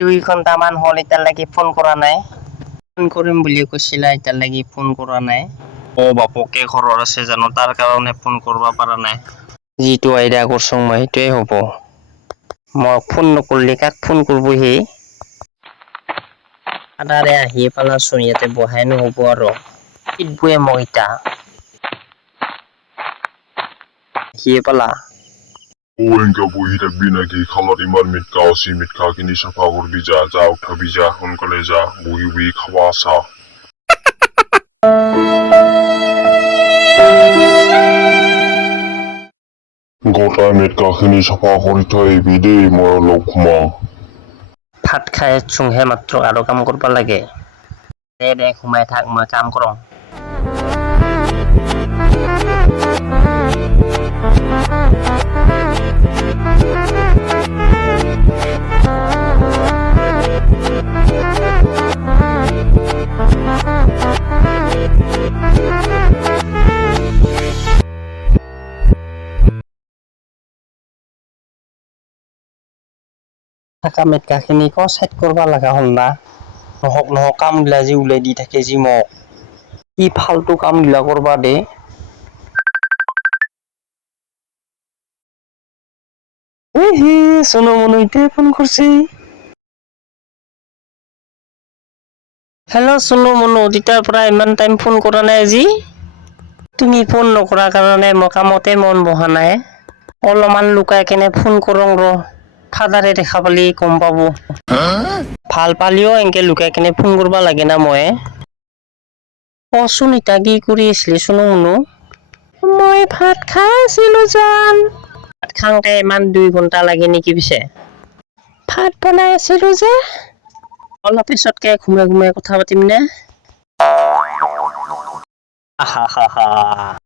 2 ঘণ্টামান হ'ল এতিয়ালৈকে ফোন কৰা নাই। ফোন কৰিম বুলি কৈছিলা এতিয়ালৈকে ফোন কৰা নাই। বাপকে ঘৰত আছে জানো তাৰ কাৰণে ফোন কৰিব পৰা নাই। যিটো আইডিয়া কৰছো মই সেইটোৱে হ'ব। মই ফোন নকৰিলে কাক ফোন কৰিবহি। আদাৰে আহিয়ে পালাচোন ইয়াতে বহাই নহ'ব আৰু পিটবয়ে মোক ইতা। আহিয়ে পালা। এনেকে বহি থাকবি নাকি খালত ইমান মিটকা আছে মিটকাখিনি চাফা কৰবি যা উঠাবি যা সোনকালে যা বহি খাবা আছা। গোটাই মিটকাখিনি চাফা কৰি থৈ আহিবি দেই মই অলপ ঘুমাও। ভাত খাই চোংহে মাত্ৰ আৰু কাম কৰিব লাগে। দে ঘুমাই থাক মই কাম কৰোঁ। থাকা মেটকাখিনি চাইড কৰিব লগা হ'ল না। নহওক কামগিলা যি ওলাই দি থাকে যি মোক ই ফাল্টু কামগিলা কৰবা দে। চুনু মনু ইতাই ফোন কৰছি। হেল্ল' চুনু মনু তেতিয়াৰ পৰা ইমান টাইম ফোন কৰা নাই আজি। তুমি ফোন নকৰা কাৰণে মই কামতে মন বহা নাই। অলপমান লুকাই কেনে ফোন কৰং ৰ ফাদাৰে দেখা পালি গম পাব। ভাল পালিও এনকে লুকাই কেনে ফোন কৰবা লাগে না মই। কচোন ইতা কি কৰি আছিলি চুনু মুনু? মই ভাত খাই আছিলো জান। ভাত খাওঁতে ইমান 2 ঘণ্টা লাগে নেকি পিছে? ভাত বনাই আছিলো যে। অলপ পিছতকে ঘুমাই কথা পাতিম নে?